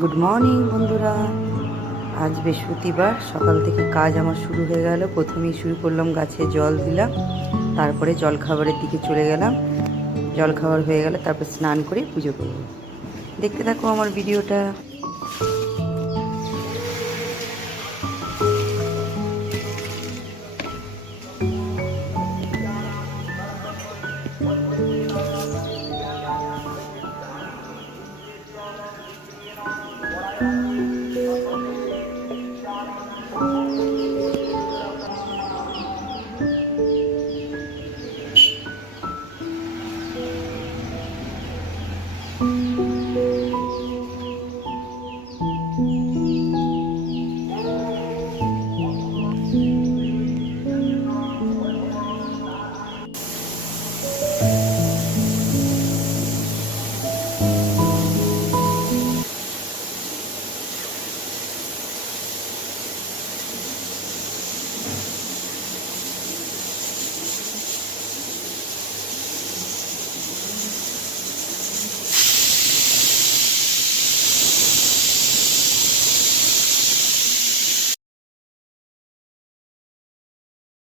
Good morning বন্ধুরা। আজ বৃহস্পতিবার, সকাল থেকে কাজ আমার শুরু হয়ে গেল। প্রথমেই শুরু করলাম, গাছে জল দিলাম, তারপরে জলখাবারের দিকে চলে গেলাম। জলখাবার হয়ে গেলে তারপর স্নান করে পুজো করব। দেখতে থাকো আমার ভিডিওটা।